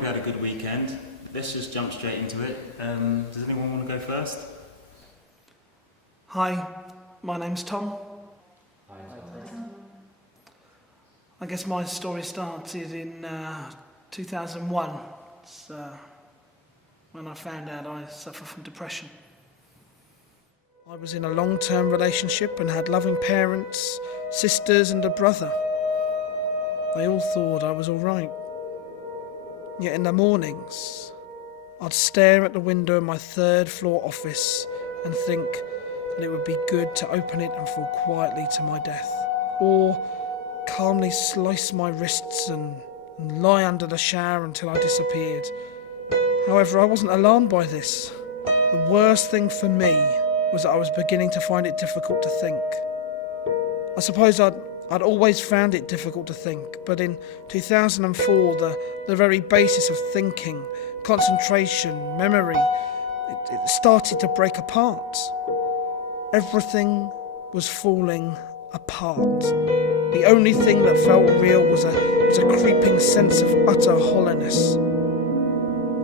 hope you had a good weekend. Let's just jump straight into it. Does anyone want to go first? Hi, my name's Tom. Hi. I guess my story started in 2001. It's when I found out I suffer from depression. I was in a long-term relationship and had loving parents, sisters and a brother. They all thought I was all right. Yet in the mornings, I'd stare at the window of my third-floor office and think that it would be good to open it and fall quietly to my death, or calmly slice my wrists and lie under the shower until I disappeared. However, I wasn't alarmed by this. The worst thing for me was that I was beginning to find it difficult to think. I suppose I'd always found it difficult to think, but in 2004, the very basis of thinking, concentration, memory, it started to break apart. Everything was falling apart. The only thing that felt real was a creeping sense of utter hollowness.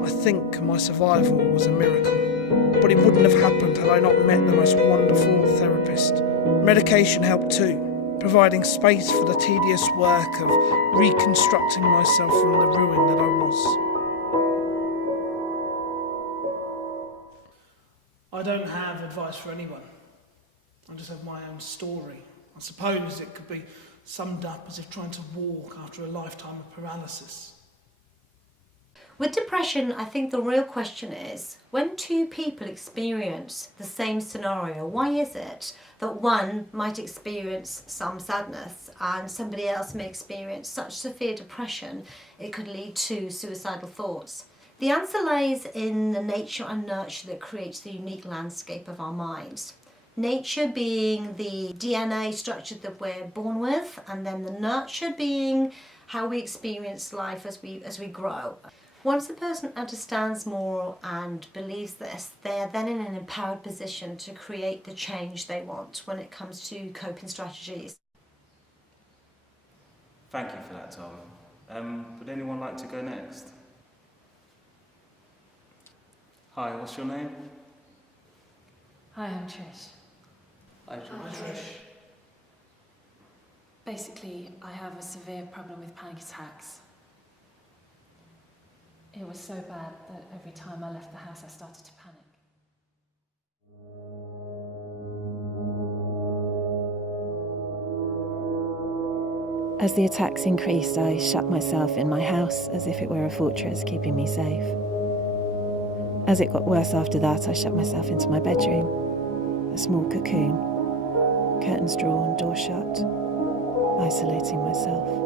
I think my survival was a miracle, but it wouldn't have happened had I not met the most wonderful therapist. Medication helped too, providing space for the tedious work of reconstructing myself from the ruin that I was. I don't have advice for anyone. I just have my own story. I suppose it could be summed up as if trying to walk after a lifetime of paralysis. With depression, I think the real question is, when two people experience the same scenario, why is it that one might experience some sadness and somebody else may experience such severe depression it could lead to suicidal thoughts? The answer lies in the nature and nurture that creates the unique landscape of our minds. Nature being the DNA structure that we're born with, and then the nurture being how we experience life as we grow. Once a person understands more and believes this, they are then in an empowered position to create the change they want when it comes to coping strategies. Thank you for that, Tom. Would anyone like to go next? Hi, what's your name? Hi, I'm Trish. Hi, Trish. Basically, I have a severe problem with panic attacks. It was so bad that every time I left the house I started to panic. As the attacks increased, I shut myself in my house as if it were a fortress keeping me safe. As it got worse after that, I shut myself into my bedroom, a small cocoon, curtains drawn, door shut, isolating myself.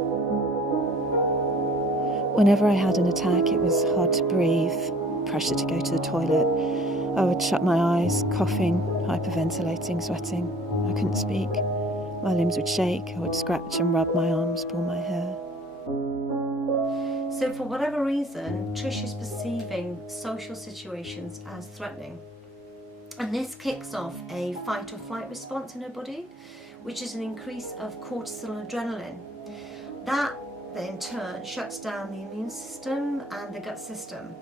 Whenever I had an attack, it was hard to breathe, pressure to go to the toilet. I would shut my eyes, coughing, hyperventilating, sweating. I couldn't speak. My limbs would shake. I would scratch and rub my arms, pull my hair. So for whatever reason, Trish is perceiving social situations as threatening. And this kicks off a fight or flight response in her body, which is an increase of cortisol and adrenaline. That in turn shuts down the immune system and the gut system.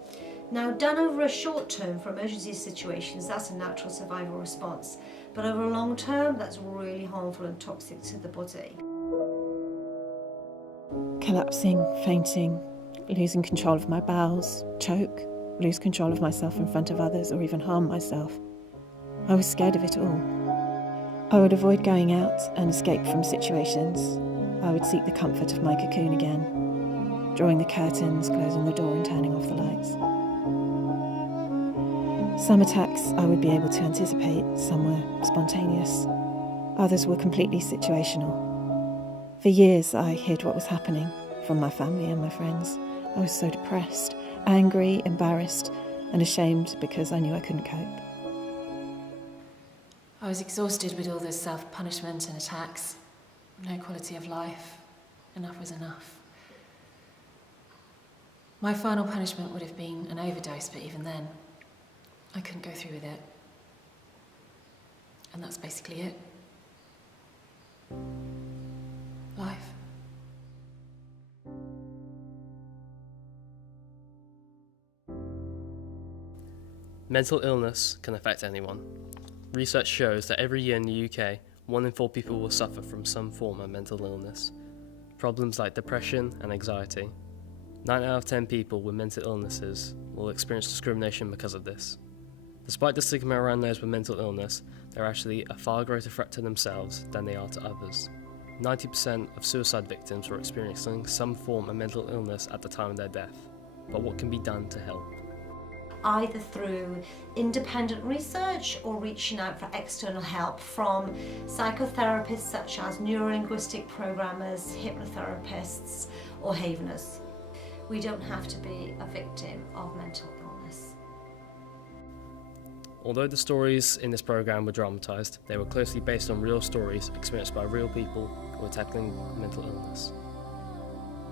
Now, done over a short term for emergency situations, that's a natural survival response. But over a long term, that's really harmful and toxic to the body. Collapsing, fainting, losing control of my bowels, choke, lose control of myself in front of others, or even harm myself. I was scared of it all. I would avoid going out and escape from situations. I would seek the comfort of my cocoon again, drawing the curtains, closing the door and turning off the lights. Some attacks I would be able to anticipate, some were spontaneous. Others were completely situational. For years I hid what was happening from my family and my friends. I was so depressed, angry, embarrassed and ashamed because I knew I couldn't cope. I was exhausted with all this self-punishment and attacks. No quality of life. Enough was enough. My final punishment would have been an overdose, but even then, I couldn't go through with it. And that's basically it. Life. Mental illness can affect anyone. Research shows that every year in the UK, 1 in 4 people will suffer from some form of mental illness. Problems like depression and anxiety. 9 out of 10 people with mental illnesses will experience discrimination because of this. Despite the stigma around those with mental illness, they're actually a far greater threat to themselves than they are to others. 90% of suicide victims were experiencing some form of mental illness at the time of their death. But what can be done to help? Either through independent research or reaching out for external help from psychotherapists such as neurolinguistic programmers, hypnotherapists or Haveners. We don't have to be a victim of mental illness. Although the stories in this program were dramatised, they were closely based on real stories experienced by real people who are tackling mental illness.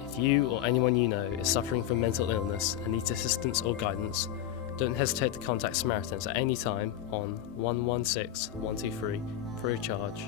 If you or anyone you know is suffering from mental illness and needs assistance or guidance, don't hesitate to contact Samaritans at any time on 116 123 free of charge